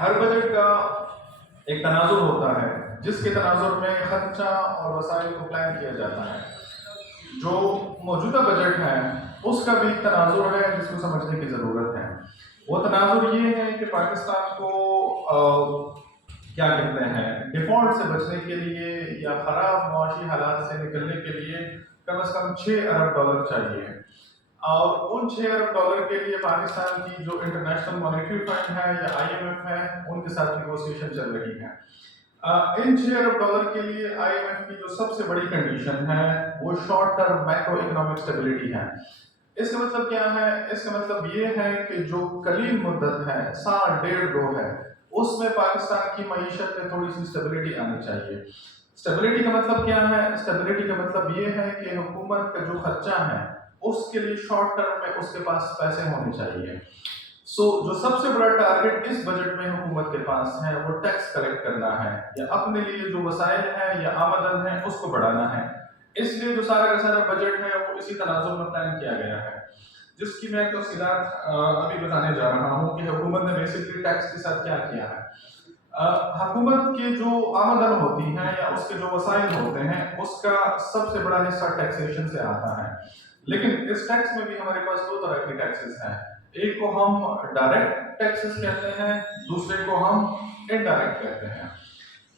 ہر budget کا ایک تناظر ہوتا ہے جس کے تناظر میں خرچہ اور وسائل کو پلان کیا جاتا ہے. جو موجودہ بجٹ ہے اس کا بھی ایک تناظر ہے جس کو سمجھنے کی ضرورت ہے. وہ تناظر یہ ہے کہ پاکستان کو کیا کہتے ہیں ڈیفالٹ سے بچنے کے لیے یا خراب معاشی حالات سے نکلنے کے لیے کم از کم $6 ارب چاہیے. اور ان $6 ارب کے لیے پاکستان کی جو انٹرنیشنل مانیٹری فنڈ ہے یا IMF ہے ان کے ساتھ نیگوسیشن چل رہی ہے. ان $6 ارب کے لیے IMF کی جو سب سے بڑی کنڈیشن ہے وہ short term micro economic stability ہے. اس کا مطلب کیا ہے؟ اس کا مطلب یہ ہے کہ جو قلیل مدت ہے سال ڈیڑھ دو ہے اس میں پاکستان کی معیشت میں تھوڑی سی اسٹیبلٹی آنی چاہیے. اسٹیبلٹی کا مطلب کیا ہے؟ اسٹیبلٹی کا مطلب یہ ہے کہ حکومت کا جو خرچہ ہے اس کے لیے شارٹ ٹرم میں اس کے پاس پیسے ہونے چاہیے. جو سب سے بڑا ٹارگٹ اس بجٹ میں حکومت کے پاس ہے وہ ٹیکس کلیکٹ کرنا ہے یا اپنے لیے جو وسائل ہیں یا آمدن ہے اس کو بڑھانا ہے. اس لیے جو سارا کا سارا بجٹ ہے وہ اسی تناظر میں پلان کیا گیا ہے جس کی میں تفصیلات ابھی بتانے جا رہا ہوں کہ حکومت نے بیسکلی ٹیکس کے ساتھ کیا کیا ہے. حکومت کی جو آمدن ہوتی ہے یا اس کے جو وسائل ہوتے ہیں اس کا سب سے بڑا حصہ ٹیکسیشن سے آتا ہے. لیکن اس ٹیکس میں بھی ہمارے پاس دو طرح کے ٹیکسز ہیں. ایک کو ہم ڈائریکٹ ٹیکسز کہتے ہیں, دوسرے کو ہم انڈائریکٹ کہتے ہیں.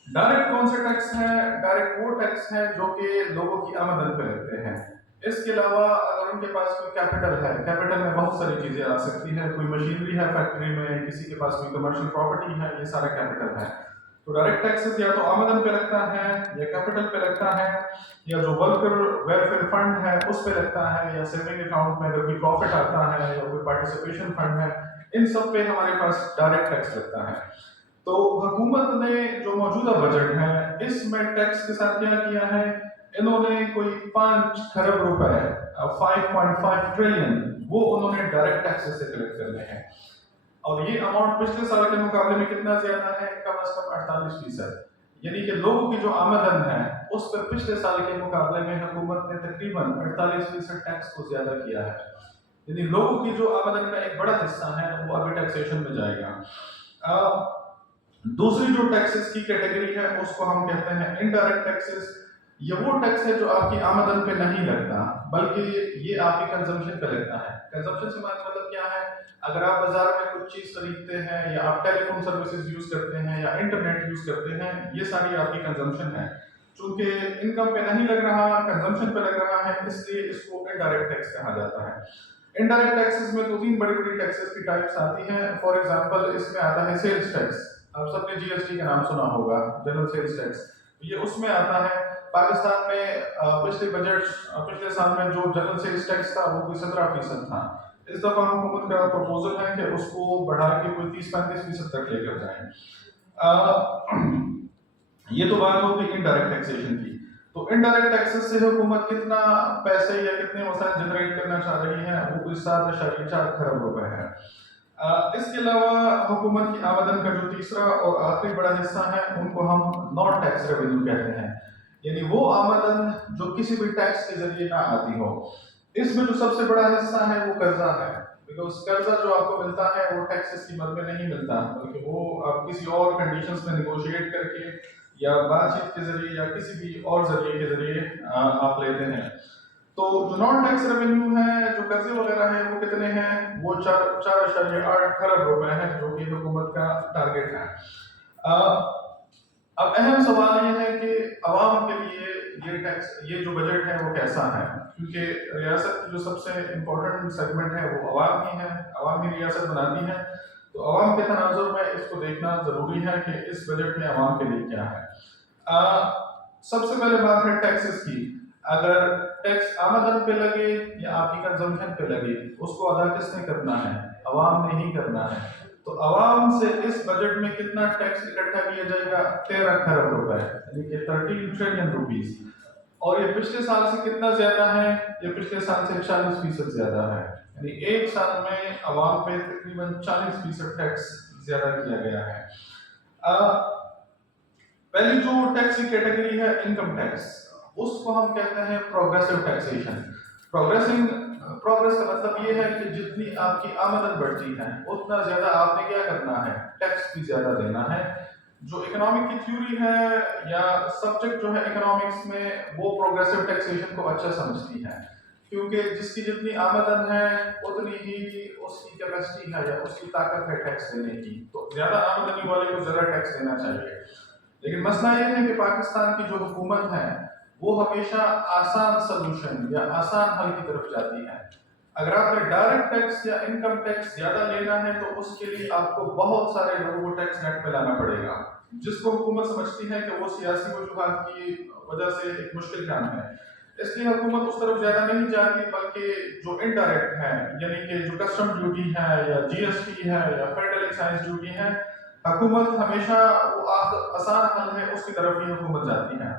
ڈائریکٹ کون سے ٹیکس ہیں؟ ڈائریکٹ وہ ٹیکس ہیں جو کہ لوگوں کی آمدن پہ لگتے ہیں. اس کے علاوہ اگر ان کے پاس کوئی کیپٹل ہے, کیپٹل میں بہت ساری چیزیں آ سکتی ہیں, کوئی مشینری ہے فیکٹری میں, کسی کے پاس کوئی کمرشل پراپرٹی ہے, یہ سارا کیپٹل ہے. تو ڈائریکٹ ٹیکسز یا تو آمدن پہ لگتا ہے یا کیپٹل پہ لگتا ہے یا جو ورکر ویلفیئر فنڈ ہے اس پہ لگتا ہے یا سیونگ اکاؤنٹ میں اگر کوئی پروفٹ آتا ہے یا کوئی پارٹیسپیشن فنڈ ہے, ان سب پہ ہمارے پاس ڈائریکٹ ٹیکس لگتا ہے. تو حکومت نے جو موجودہ بجٹ ہے اس میں ٹیکس کے ساتھ کیا کیا ہے, انہوں نے کوئی 5 کھرب روپے 5.5 ٹریلین وہ انہوں نے ڈائریکٹ ٹیکس سے کلیکٹ کرنے ہیں. اور یہ اماؤنٹ پچھلے سال کے مقابلے میں کتنا زیادہ ہے؟ کم از کم 48%. یعنی کہ لوگوں کی جو آمدن ہے اس پر پچھلے سال کے مقابلے میں حکومت نے تقریباً 48% ٹیکس کو زیادہ کیا ہے. یعنی لوگوں کی جو آمدن کا ایک بڑا حصہ ہے وہ ابھی ٹیکسیشن میں جائے گا. دوسری جو ٹیکسز کی کیٹیگری ہے اس کو ہم کہتے ہیں انڈائریکٹ ٹیکسز. یہ وہ ٹیکس ہے جو آپ کی آمدن پہ نہیں لگتا بلکہ یہ آپ کی کنزمپشن پہ لگتا ہے. کنزمپشن سے مطلب کیا ہے؟ اگر آپ بازار میں کچھ چیز خریدتے ہیں یا آپ ٹیلی فون سروسز یوز کرتے ہیں یا انٹرنیٹ یوز کرتے ہیں, یہ ساری آپ کی کنزمپشن ہے. چونکہ انکم پہ نہیں لگ رہا, کنزمپشن پہ لگ رہا ہے, اس لیے اس کو انڈائریکٹ ٹیکس کہا جاتا ہے. انڈائریکٹ ٹیکسز میں 2-3 بڑی بڑی ٹیکسز کی ٹائپس آتی ہیں. فار ایگزامپل اس میں آتا ہے سیلز ٹیکس. آپ سب نے GST کا نام سنا ہوگا, جنرل سیلز ٹیکس. یہ اس میں آتا ہے. پاکستان میں پچھلے سال میں جو جنرل سیلز ٹیکس تھا وہ کوئی 17% تھا. اس دفعہ حکومت کا پروپوزل ہے کہ اس کو بڑھا کے کوئی 30-35% تک لے کر جائیں. یہ تو بات ہوگی انڈائریکٹ ٹیکسیشن کی. تو انڈائریکٹ ٹیکسز سے حکومت کتنا پیسے یا کتنے وسائل جنریٹ کرنا چاہ رہی ہے وہ کوئی 7.4 کھرب روپے ہے. اس کے علاوہ حکومت کی آمدن کا جو تیسرا اور آخری بڑا حصہ ہے ان کو ہم نان ٹیکس ریونیو کہتے ہیں. یعنی وہ آمدن جو کسی بھی ٹیکس کے ذریعے نہ آتی ہو. اس میں جو سب سے بڑا حصہ ہے وہ قرضہ ہے. بیکاز قرضہ جو آپ کو ملتا ہے وہ ٹیکسز کی مد میں نہیں ملتا بلکہ وہ آپ کسی اور کنڈیشنز میں نیگوشیٹ کر کے یا بات چیت کے ذریعے یا کسی بھی اور ذریعے کے ذریعے آپ لیتے ہیں. تو جو نان ٹیکس ریونیو ہے, جو قرضے وغیرہ ہیں وہ کتنے ہیں؟ وہ 4.8 کھرب روپے ہیں جو کہ حکومت کا ٹارگیٹ ہے. اب اہم سوال یہ ہے کہ عوام کے لیے یہ جو بجٹ ہے وہ کیسا ہے, کیونکہ ریاست کی جو سب سے امپورٹنٹ سیگمنٹ ہے وہ عوام ہی ہے, عوام ہی ریاست بناتی ہے. تو عوام کے تناظر میں اس کو دیکھنا ضروری ہے کہ اس بجٹ میں عوام کے لیے کیا ہے. سب سے پہلے بات ہے ٹیکسز کی. اگر ٹیکس آمدن پہ لگے یا آپ کی کنزمپشن پہ لگے اس کو ادا کس نے کرنا ہے؟ عوام نے ہی کرنا ہے. تو عوام سے اس بجٹ میں کتنا ٹیکس اکٹھا کیا جائے گا؟ 13 کھرب روپے, یعنی کہ 13 ٹریلین روپیز. اور یہ پچھلے سال سے کتنا زیادہ ہے؟ یہ پچھلے سال سے 40% زیادہ ہے. یعنی ایک سال میں عوام پہ تقریباً 40% ٹیکس زیادہ کیا گیا ہے. پہلی جو ٹیکس کی کیٹیگری ہے انکم ٹیکس, اس کو ہم کہتے ہیں پروگریسو ٹیکسیشن. پروگرس کا مطلب یہ ہے کہ جتنی آپ کی آمدن بڑھتی ہے اتنا زیادہ آپ نے کیا کرنا ہے، ٹیکس بھی زیادہ دینا ہے۔ جو اکنامک کی تھیوری ہے یا سبجیکٹ جو ہے اکنامکس میں، وہ پروگریسو ٹیکسیشن کو اچھا سمجھتی ہے، کیونکہ جس کی جتنی آمدن ہے اتنی ہی اس کی کیپیسٹی ہے یا اس کی طاقت ہے ٹیکس دینے کی، تو زیادہ آمدنی والے کو زیادہ ٹیکس دینا چاہیے۔ لیکن مسئلہ یہ ہے کہ پاکستان کی جو حکومت ہے وہ ہمیشہ آسان سلوشن یا آسان حل کی طرف جاتی ہے۔ اگر آپ نے ڈائریکٹ ٹیکس یا انکم ٹیکس زیادہ لینا ہے تو اس کے لیے آپ کو بہت سارے لوگوں کو ٹیکس نیٹ پہ لانا پڑے گا، جس کو حکومت سمجھتی ہے کہ وہ سیاسی وجوہات کی وجہ سے ایک مشکل کام ہے۔ اس لیے حکومت اس طرف زیادہ نہیں جاتی، بلکہ جو انڈائریکٹ ہے، یعنی کہ جو کسٹم ڈیوٹی ہے یا جی ایس ٹی ہے یا فیڈرل ایکسائز ڈیوٹی ہے، حکومت ہمیشہ وہ آسان حل ہے اس کی طرف ہی حکومت جاتی ہے۔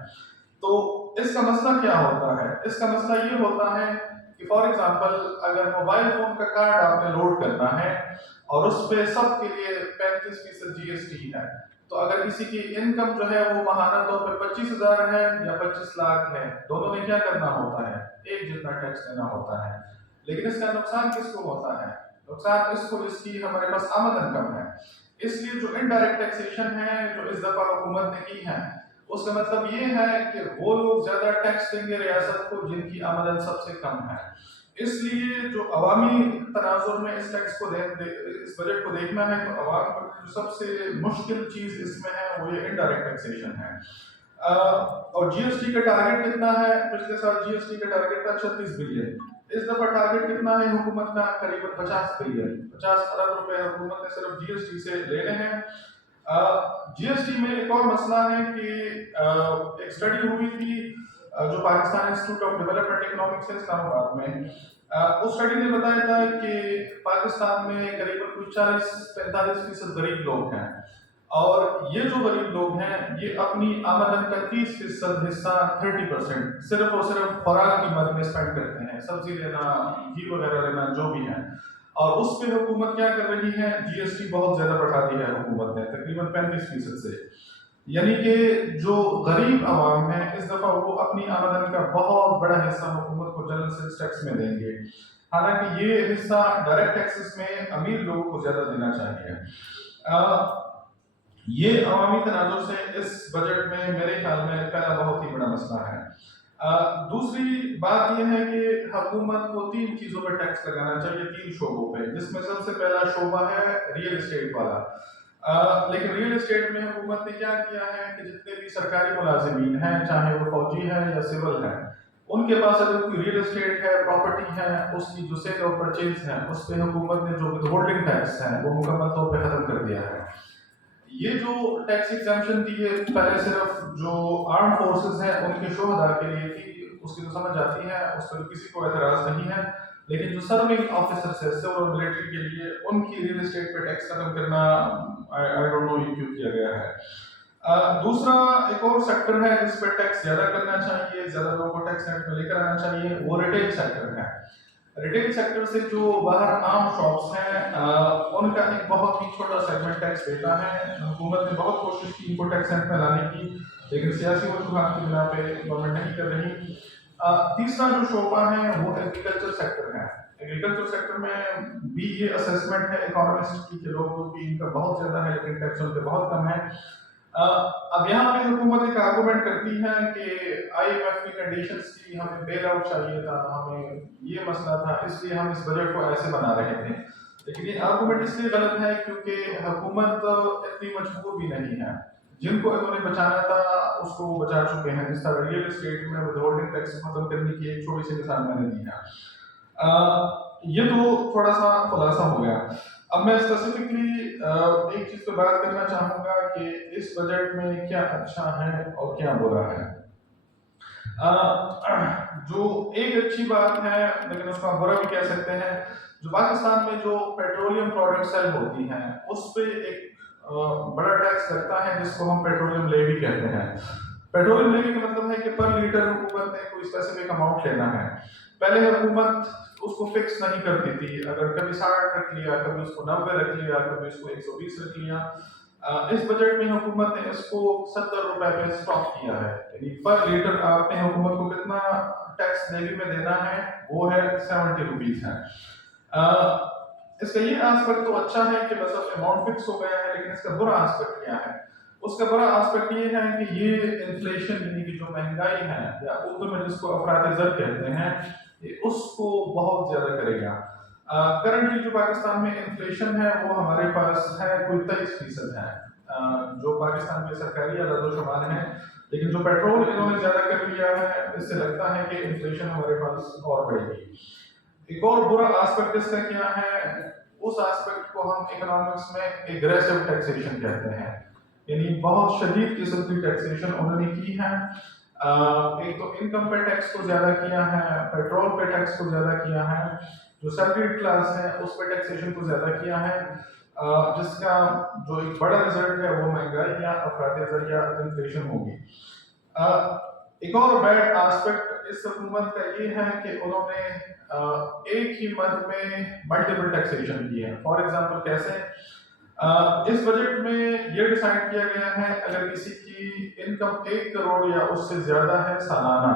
تو اس کا مسئلہ کیا ہوتا ہے؟ اس کا مسئلہ یہ ہوتا ہے کہ فار ایگزامپل اگر موبائل فون کا کارڈ آپ نے لوڈ کرنا ہے اور اس پہ سب کے لیے 35% جی ایس ٹی ہے، تو اگر کسی کی انکم جو ہے وہ ماہانہ طور پہ 25,000 ہے یا 25 لاکھ ہے، دونوں نے کیا کرنا ہوتا ہے؟ ایک جتنا ٹیکس دینا ہوتا ہے۔ لیکن اس کا نقصان کس کو ہوتا ہے؟ نقصان اس کو جس کی ہمارے پاس آمدن کم ہے۔ اس لیے جو انڈائریکٹ ٹیکسیشن ہے جو اس دفعہ حکومت نے کی ہے، اس کا مطلب یہ ہے کہ وہ لوگ زیادہ ٹیکس دیں گے ریاست کو جن کی آمدن سب سے کم ہے۔ اس لیے جو عوامی تناظر میں اس ٹیکس کو اس بجٹ کو دیکھنا ہے تو عوام کو جو سب سے مشکل چیز اس میں ہے وہ یہ انڈائریکٹ ٹیکسیشن ہے۔ اور جی ایس ٹی کا ٹارگیٹ کتنا ہے؟ پچھلے سال جی ایس ٹی کا ٹارگیٹ تھا 36 بلین، اس دفعہ ٹارگیٹ کتنا ہے حکومت کا؟ قریب 50 بلین، 50 ارب روپے حکومت نے صرف جی ایس ٹی سے لینے ہیں۔ جی ایس ٹی میں ایک اور مسئلہ ہے کہ ایک اسٹڈی ہوئی تھی جو Pakistan institute of development economics ہے اسلام آباد میں، اس اسٹڈی نے بتایا تھا کہ پاکستان میں قریب 40-45% غریب لوگ ہیں، اور یہ جو غریب لوگ ہیں یہ اپنی آمدن کا 30% حصہ 30% صرف اور صرف خوراک کی مد میں اسپینڈ کرتے ہیں، سبزی لینا، گھی وغیرہ لینا، جو بھی ہے، اور اس پہ حکومت کیا کر رہی ہے؟ جی ایس ٹی بہت زیادہ بڑھا دی ہے حکومت نے، تقریباً 35% سے، یعنی کہ جو غریب عوام ہیں اس دفعہ وہ اپنی آمدن کا بہت بڑا حصہ حکومت کو جنرل سیلز ٹیکس میں دیں گے، حالانکہ یہ حصہ ڈائریکٹ ٹیکسز میں امیر لوگوں کو زیادہ دینا چاہیے۔ یہ عوامی تناظر سے اس بجٹ میں میرے خیال میں پہلا بہت ہی بڑا مسئلہ ہے۔ دوسری بات یہ ہے کہ حکومت کو 3 چیزوں پہ ٹیکس لگانا چاہیے، 3 شعبوں پہ، جس میں سب سے پہلا شعبہ ہے ریئل اسٹیٹ والا۔ لیکن ریئل اسٹیٹ میں حکومت نے کیا کیا ہے کہ جتنے بھی سرکاری ملازمین ہیں، چاہے وہ فوجی ہیں یا سول ہیں، ان کے پاس اگر کوئی ریئل اسٹیٹ ہے، پراپرٹی ہے، اس کی جو سیل اور پرچیز ہے، اس پہ حکومت نے جو ود ہولڈنگ ٹیکس ہے وہ مکمل طور پہ ختم کر دیا ہے۔ یہ جو ٹیکس ایگزمپشن تھی یہ پہلے صرف جو آرم فورسز ہیں ان کے شہداء کے لیے تھی، اس کی تو سمجھ آتی ہے، اس پر کسی کو اعتراض نہیں ہے، لیکن جو سرونگ آفیسرز ہیں سول اور ملٹری کے لیے ان کی ریئل اسٹیٹ پہ ٹیکس ختم کرنا آئی ڈونٹ نو یہ کیوں کیا گیا ہے۔ دوسرا ایک اور سیکٹر ہے جس پہ ٹیکس زیادہ کرنا چاہیے، زیادہ لوگوں کو ٹیکس نیٹ پہ لے کر آنا چاہیے، وہ ریٹیل سیکٹر ہے۔ ریٹیل سیکٹر سے جو باہر عام شاپس ہیں ان کا ایک بہت ہی چھوٹا سیگمنٹ ٹیکس دیتا ہے۔ حکومت نے بہت کوشش کی ان کو ٹیکس نیٹ میں لانے کی، لیکن سیاسی وجوہات کی بنا پہ گورنمنٹ نہیں کر رہی۔ تیسرا جو شعبہ ہے وہ ایگریکلچر سیکٹر ہے۔ ایگریکلچر سیکٹر میں بھی یہ اسیسمنٹ ہے اکانومسٹ کی کہ لوگوں کی انکم بہت زیادہ ہے لیکن ٹیکس ان پہ بہت کم ہے۔ اب یہاں پہ حکومت ایک آرگومنٹ کرتی ہے کہ آئی ایم ایف کی کنڈیشنز تھی، ہمیں بیل آؤٹ چاہیے تھا، ہمیں یہ مسئلہ تھا، اس لیے ہم اس بجٹ کو ایسے بنا رہے تھے، لیکن یہ آرگومنٹ اس لیے غلط ہے کیونکہ حکومت اتنی مجبور بھی نہیں ہے، جن کو انہوں نے بچانا تھا اس کو وہ بچا چکے ہیں، جس طرح ریئل اسٹیٹ میں ود ہولڈنگ ٹیکس ختم کرنے کی ایک چھوٹی سی مثال میں نے دی ہے۔ یہ تو تھوڑا سا خلاصہ ہو گیا۔ اب میں اسپیسیفکلی ایک چیز پہ بات کرنا چاہوں گا کہ اس بجٹ میں کیا اچھا ہے اور کیا برا ہے۔ جو ایک اچھی بات ہے لیکن اس کو ہم برا بھی کہہ سکتے ہیں، جو پاکستان میں جو پیٹرولیم پروڈکٹ سیل ہوتی ہیں اس پہ ایک بڑا ٹیکس لگتا ہے جس کو ہم پیٹرولیم لیوی کہتے ہیں۔ پیٹرولیم لیوی کا مطلب ہے کہ پر لیٹر حکومت نے کوئی اسپیسیفک اماؤنٹ لینا ہے۔ پہلے حکومت اس کو فکس نہیں کرتی تھی، اگر کبھی 60 رکھ لیا، کبھی اس کو 90 رکھ لیا، کبھی اس کو 120 رکھ لیا۔ اس بجٹ میں حکومت نے اس کو 70 روپے پہ اسٹاپ کیا ہے، یعنی پر لیٹر آپ نے حکومت کو کتنا ٹیکس لیوی میں دینا ہے وہ ہے 70 روپیز ہے. اس کا یہ آسپیکٹ تو اچھا ہے کہ بس اماؤنٹ فکس ہو گیا ہے، لیکن اس کا برا آسپیکٹ کیا ہے؟ اس کا برا آسپیکٹ یہ ہے کہ یہ انفلیشن یعنی کہ جو مہنگائی ہے یا اردو میں جس کو افراط زر کہتے ہیں، یہ اس کو بہت زیادہ کرے گا. کرنٹلی جو پاکستان میں انفلیشن ہے وہ ہمارے پاس ہے کوئی 23% ہے، جو پاکستان کے سرکاری عدد و شمار ہیں. لیکن جو پیٹرول انہوں نے زیادہ کر لیا ہے، اس سے لگتا ہے کہ انفلیشن ہمارے پاس اور بڑھے گی. ایک اور برا آسپیکٹ اس کا کیا ہے؟ اس آسپیکٹ کو ہم اکنامکس میں ایگریسو ٹیکسیشن کہتے ہیں، یعنی بہت شدید قسم کی ٹیکسیشن انہوں نے کی ہے. ایک تو انکم پہ ٹیکس کو زیادہ کیا ہے، پیٹرول پہ ٹیکس کو زیادہ کیا ہے، جو سیلریڈ کلاس ہے اس پہ ٹیکسیشن کو زیادہ کیا ہے، جس کا جو ایک بڑا رزلٹ ہے وہ مہنگائی یا افراط زر یا انفلیشن ہوگی. ایک اور بیڈ آسپیکٹ اس حکومت کا یہ ہے کہ انہوں نے ایک ہی مد میں ملٹیپل ٹیکسیشن کی ہے. فار ایگزامپل کیسے؟ اس بجٹ میں یہ ڈیسائیڈ کیا گیا ہے اگر کسی کی انکم 1 کروڑ یا اس سے زیادہ ہے سالانہ،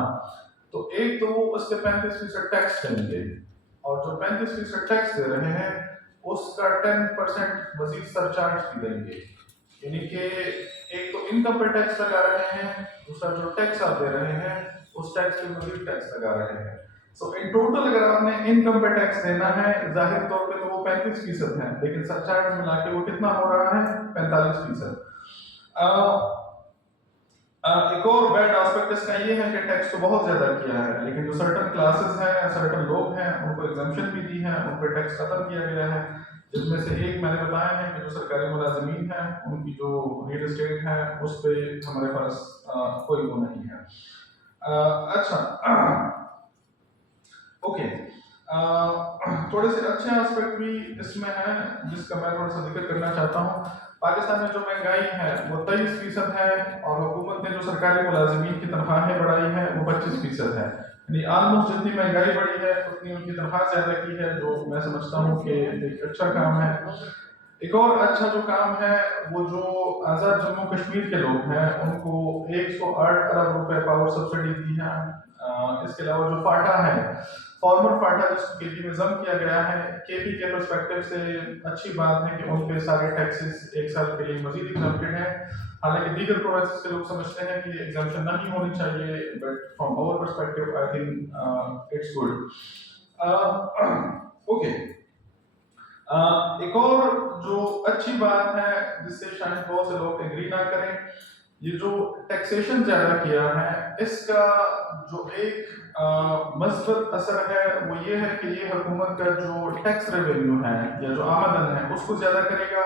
تو ایک تو وہ اس کے 35% ٹیکس دیں گے، اور جو 35% ٹیکس دے رہے ہیں اس کا 10% مزید سرچارج بھی دیں گے. یعنی کہ ایک تو انکم پہ ٹیکس لگا رہے ہیں، دوسرا جو ٹیکس آپ دے رہے ہیں اس ٹیکس پہ مزید ٹیکس لگا رہے ہیں. سو ان ٹوٹل اگر آپ نے انکم پہ ٹیکس دینا ہے ظاہر طور پہ تو وہ 35% ہے، لیکن سرچارج ملا کے وہ کتنا ہو رہا ہے؟ 45%. ایک اور بیڈ آسپیکٹ اس کا یہ ہے کہ ٹیکس تو بہت زیادہ کیا ہے، لیکن جو سرٹن کلاسز ہیں، سرٹن لوگ ہیں، ان کو ایگزمپشن بھی دی ہے، ان پہ ٹیکس ختم کیا گیا ہے. جن میں سے ایک میں نے بتایا ہے کہ جو سرکاری ملازمین ہیں ان کی جو ریل اسٹیٹ ہے اس پہ ہمارے پاس کوئی وہ نہیں ہے. اچھا اوکے، تھوڑے سے اچھے آسپیکٹ بھی اس میں ہیں جس کا میں تھوڑا سا ذکر کرنا چاہتا ہوں. پاکستان میں جو مہنگائی ہے وہ 23% ہے، اور حکومت نے جو سرکاری ملازمین کی تنخواہیں بڑھائی ہیں وہ 25% ہے. یعنی آلموسٹ جتنی مہنگائی بڑھی ہے اتنی ان کی تنخواہ زیادہ کی ہے، جو میں سمجھتا ہوں کہ ایک اچھا کام ہے. ایک اور اچھا جو کام ہے وہ جو آزاد جموں کشمیر کے لوگ ہیں ان کو 108 ارب روپے پاور سبسڈی دی ہے. اس کے علاوہ جو فاٹا ہے، فارمر فاٹا جس کو کے پی میں ضم کیا گیا ہے، کے پی کے پرسپیکٹو سے اچھی بات ہے کہ ان کے سارے ٹیکسز ایک سال کے لیے مزید ایگزمپٹڈ ہیں. حالانکہ دیگر پروونسز کے لوگ سمجھتے ہیں کہ یہ ایگزمپشن نہیں ہونی چاہیے، but from our perspective I think it's good. Okay, ایک اور جو اچھی بات ہے جس سے شاید بہت سے لوگ ایگری نہ کریں، یہ جو ٹیکسیشن زیادہ کیا ہے اس کا جو ایک مثبت اثر ہے وہ یہ ہے کہ یہ حکومت کا جو ٹیکس ریونیو ہے یا جو آمدن ہے اس کو زیادہ کرے گا،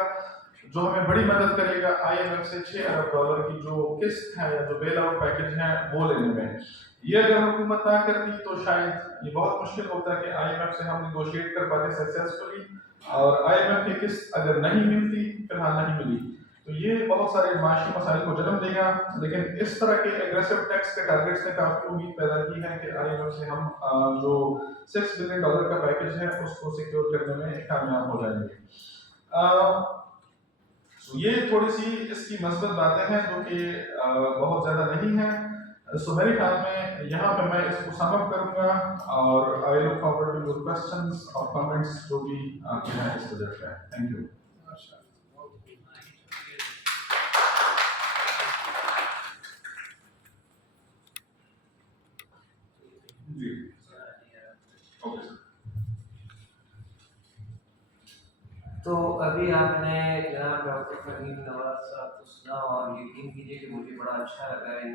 جو ہمیں بڑی مدد کرے گا آئی ایم ایف سے 6 ارب ڈالر کی جو قسط ہے یا جو بیل آؤٹ پیکج ہے وہ لینے میں. یہ اگر حکومت نہ کرتی تو شاید یہ بہت مشکل ہوتا کہ آئی ایم ایف سے ہم نیگوشیٹ کر پاتے سکسیسفلی، اور آئی ایم ایف کی قسط اگر نہیں ملتی، فی الحال نہیں ملی، تو یہ بہت سارے معاشی مسائل کو جنم دے گا. لیکن اس طرح کے ایگریسو ٹیکس کے ٹارگیٹس نے کافی امید پیدا کی ہے کہ آئی ایم ایف سے ہم جو $6 بلین کا پیکج ہے اس کو سیکیور کرنے میں کامیاب ہو جائیں گے. یہ تھوڑی سی اس کی مثبت باتیں ہیں جو کہ بہت زیادہ نہیں ہیں. سو میرے خیال میں یہاں پہ میں اس کو سم اپ کروں گا، اور I look forward to your questions اور کمنٹس جو بھی آپ کے ہیں اس بجٹ پہ. Thank you. جی اوکے سر. تو ابھی آپ نے جناب ڈاکٹر فرید نواز صاحب کو سنا، اور یقین کیجیے کہ مجھے بڑا اچھا لگا ہے